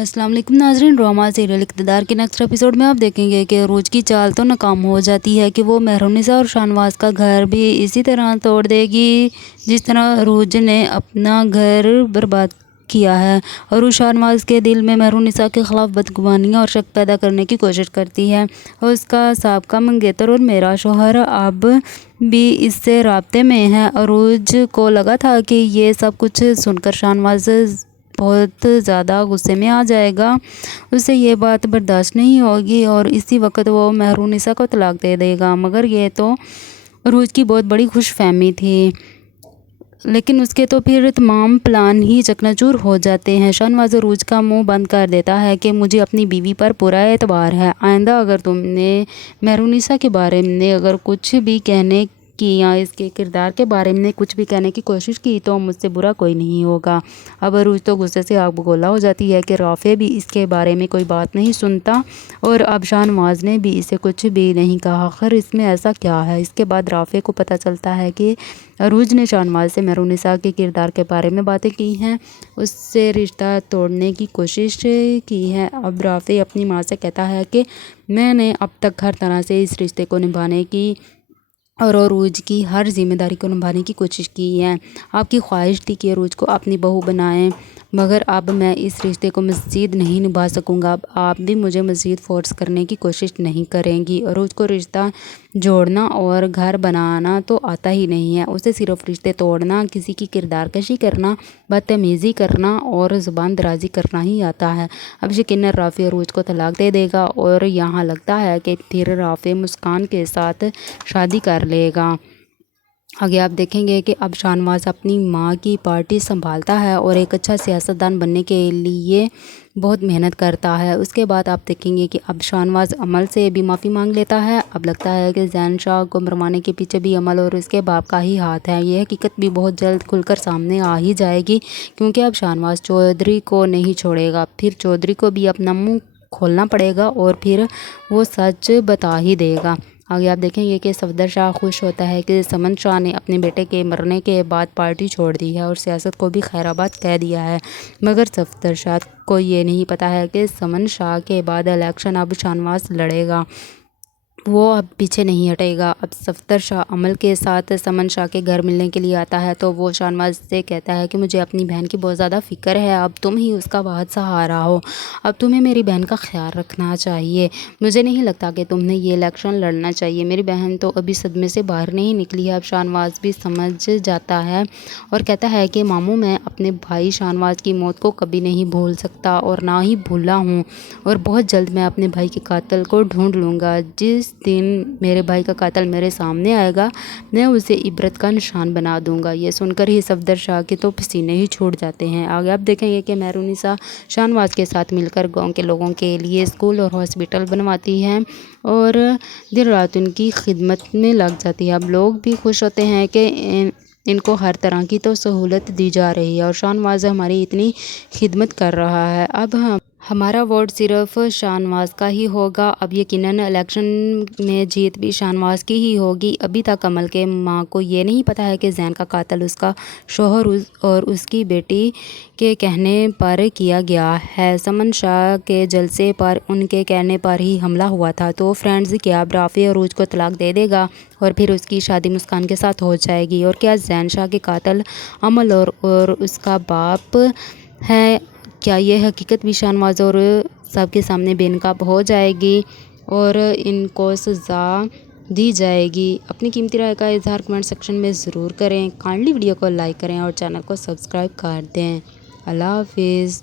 अस्सलाम वालेकुम नाज़रीन। ड्रामा सीरियल इक़्तिदार के नेक्स्ट एपिसोड में आप देखेंगे कि रोज़ की चाल तो नाकाम हो जाती है कि वो मेहरुनिसा और शाहनवाज का घर भी इसी तरह तोड़ देगी जिस तरह रोज ने अपना घर बर्बाद किया है। और वो शाहनवाज के दिल में मेहरुनिसा के ख़िलाफ़ बदगुमानियाँ और शक पैदा करने की कोशिश करती है। और उसका साबका मंगेतर और मेरा शौहर अब भी इससे राब्ते में है। और रोज को लगा था कि ये सब कुछ सुनकर शाहनवाज बहुत ज़्यादा गुस्से में आ जाएगा, उसे ये बात बर्दाश्त नहीं होगी और इसी वक्त वो मेहरुनिसा को तलाक दे देगा। मगर ये तो रोज की बहुत बड़ी खुशफहमी थी, लेकिन उसके तो फिर तमाम प्लान ही चकनाचूर हो जाते हैं। शाहनवाज रोज का मुंह बंद कर देता है कि मुझे अपनी बीवी पर पूरा एतबार है। आइंदा अगर तुमने मेहरुनिसा के बारे में अगर कुछ भी कहने की या इसके किरदार के बारे में कुछ भी कहने की कोशिश की तो मुझसे बुरा कोई नहीं होगा। अब अरूज तो गुस्से से आग बगोला हो जाती है कि राफ़े भी इसके बारे में कोई बात नहीं सुनता और अब शाहनवाज ने भी इसे कुछ भी नहीं कहा। आखिर इसमें ऐसा क्या है। इसके बाद राफ़े को पता चलता है कि अरूज ने शाहनवाज से मेहरुनिसा के किरदार के बारे में बातें की हैं, उससे रिश्ता तोड़ने की कोशिश की है। अब राफ़े अपनी माँ से कहता है कि मैंने अब तक हर तरह से इस रिश्ते को निभाने की और अरूज की हर जिम्मेदारी को निभाने की कोशिश की है। आपकी ख्वाहिश थी कि अरूज को अपनी बहू बनाएं, मगर अब मैं इस रिश्ते को मज़ीद नहीं निभा सकूंगा। अब आप भी मुझे मज़ीद फोर्स करने की कोशिश नहीं करेंगी। अरूज को रिश्ता जोड़ना और घर बनाना तो आता ही नहीं है, उसे सिर्फ रिश्ते तोड़ना, किसी की किरदारकशी करना, बदतमीज़ी करना और ज़ुबान दराजी करना ही आता है। अब यकीनन राफ़े अरूज को तलाक दे देगा और यहाँ लगता है कि फिर राफ़े मुस्कान के साथ शादी कर लेगा। आगे आप देखेंगे कि अब शाहनवाज अपनी माँ की पार्टी संभालता है और एक अच्छा सियासतदान बनने के लिए बहुत मेहनत करता है। उसके बाद आप देखेंगे कि अब शाहनवाज अमल से भी माफ़ी मांग लेता है। अब लगता है कि जैन शाह को मरवाने के पीछे भी अमल और उसके बाप का ही हाथ है। ये हकीकत भी बहुत जल्द खुलकर सामने आ ही जाएगी, क्योंकि अब शाहनवाज चौधरी को नहीं छोड़ेगा। फिर चौधरी को भी अपना मुँह खोलना पड़ेगा और फिर वो सच बता ही देगा। आगे आप देखेंगे कि सफदर शाह खुश होता है कि समन शाह ने अपने बेटे के मरने के बाद पार्टी छोड़ दी है और सियासत को भी खैराबाद कह दिया है। मगर सफदर शाह को ये नहीं पता है कि समन शाह के बाद इलेक्शन अब शाहनवाज लड़ेगा, वो अब पीछे नहीं हटेगा। अब सफदर शाह अमल के साथ समन शाह के घर मिलने के लिए आता है तो वो शाहनवाज से कहता है कि मुझे अपनी बहन की बहुत ज़्यादा फ़िक्र है, अब तुम ही उसका बहुत सहारा हो, अब तुम्हें मेरी बहन का ख्याल रखना चाहिए। मुझे नहीं लगता कि तुमने ये इलेक्शन लड़ना चाहिए, मेरी बहन तो अभी सदमे से बाहर नहीं निकली है। अब शाहनवाज भी समझ जाता है और कहता है कि मामू, मैं अपने भाई शाहनवाज की मौत को कभी नहीं भूल सकता और ना ही भूला हूँ, और बहुत जल्द मैं अपने भाई के कातिल को ढूंढ लूँगा। जिस दिन मेरे भाई का कातिल मेरे सामने आएगा मैं उसे इबरत का निशान बना दूंगा। ये सुनकर ही सफदर शाह के तो पसीने ही छूट जाते हैं। आगे आप देखेंगे कि मेहरुनिसा शाहनवाज के साथ मिलकर गांव के लोगों के लिए स्कूल और हॉस्पिटल बनवाती है और दिन रात उनकी खिदमत में लग जाती है। अब लोग भी खुश होते हैं कि इनको हर तरह की तो सहूलत दी जा रही है और शाहनवाज हमारी इतनी खिदमत कर रहा है। अब हमारा वोट सिर्फ शाहनवाज का ही होगा। अब यकीनन इलेक्शन में जीत भी शाहनवाज की ही होगी। अभी तक अमल के माँ को ये नहीं पता है कि जैन का कातिल उसका शोहर और उसकी बेटी के कहने पर किया गया है। समन शाह के जलसे पर उनके कहने पर ही हमला हुआ था। तो फ्रेंड्स, क्या अब राफ़े अरूज को तलाक दे देगा और फिर उसकी शादी मुस्कान के साथ हो जाएगी? और क्या जैन शाह के कातिल अमल और उसका बाप है? क्या ये हकीकत भी शाहनवाज और सबके सामने बेनकाब हो जाएगी और इनको सज़ा दी जाएगी? अपनी कीमती राय का इजहार कमेंट सेक्शन में ज़रूर करें। काइंडली वीडियो को लाइक करें और चैनल को सब्सक्राइब कर दें। अल्लाह हाफिज़।